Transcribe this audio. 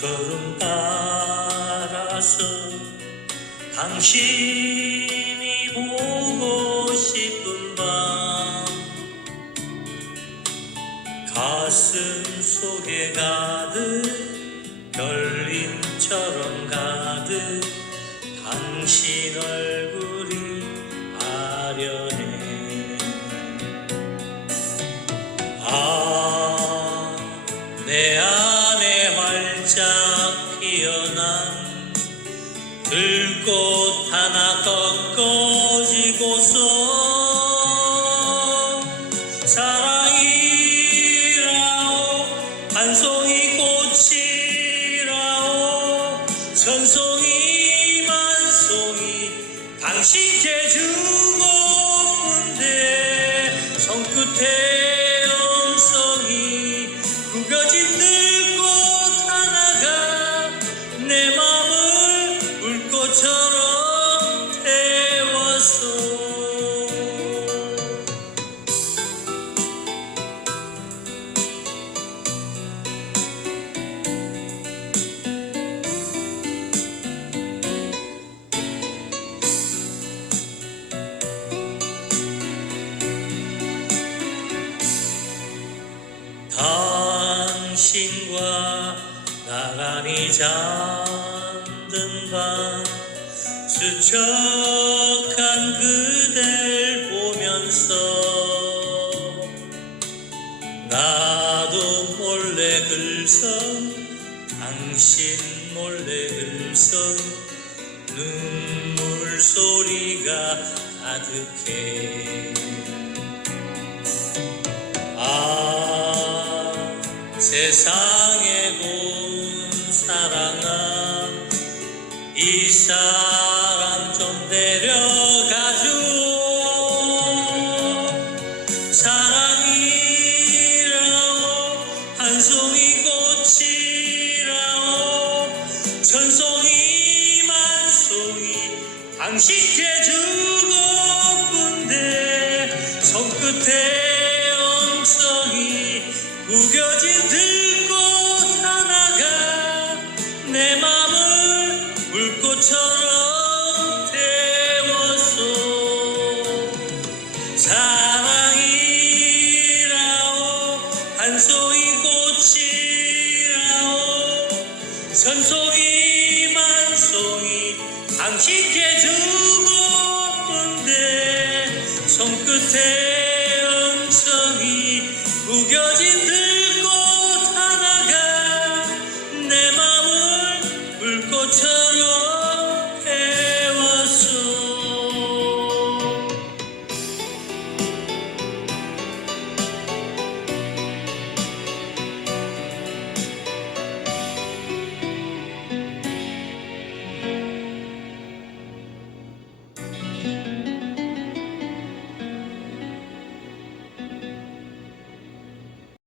발걸음 따라서 당신이 보고 싶은 밤 가슴 속에 가득 별님처럼 가득 당신 얼굴이 아련해. 아, 들꽃 하나 꺾어지고서 사랑이라오 한 송이 꽃이라오 천송이 만송이 당신께 주고 당신과 나란히 잠든 밤 수척한 그댈 보면서 나도 몰래 글썽 당신 몰래 글썽 눈물 소리가 가득해. 아 세상에 본 사랑아 이 사람 좀 데려가줘 사랑이라오 한 송이 꽃이라오 천 송이 만 송이 당신께 주고픈데 손끝에 구겨진 들꽃 하나가 내 맘을 물꽃처럼 태웠어 사랑이라오 한 송이 꽃이라오 천송이 만송이 당신께 주고픈데 손끝에